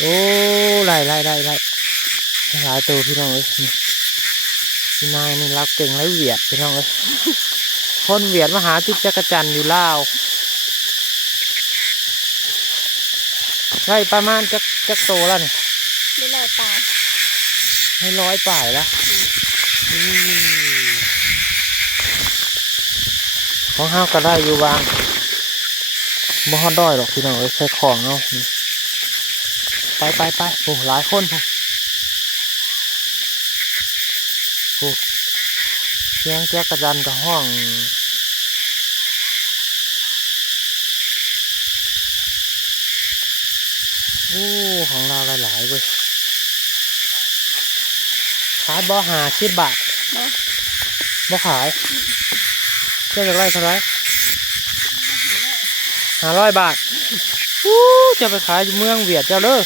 โอ้ไล่หลายตัวพี่น้องเอ้ยพี่นายนี่รักเก่งแล้วเวียดพี่น้องเอ้ยคนเวียดมาหาจุ๊บจักรจันอยู่ลาวได้ประมาณจักโตแล้วนี่ไม่ลอยตาให้100 ป่ายแล้วของห้าวก็ได้อยู่บางบ่ฮอดด้อยหรอกพี่น้องเอ้ยใส่ของเอาไปโอ้หลายคนโอ้เสียงแจ๊กกระจันกับห้องโอ้ของเราหลายเว้ยขายบ่50 บาทบ่ขายเจ้าจากไรเท่าไร500 บาทจะไปขายเมืองเวียดเจ้าเด้อ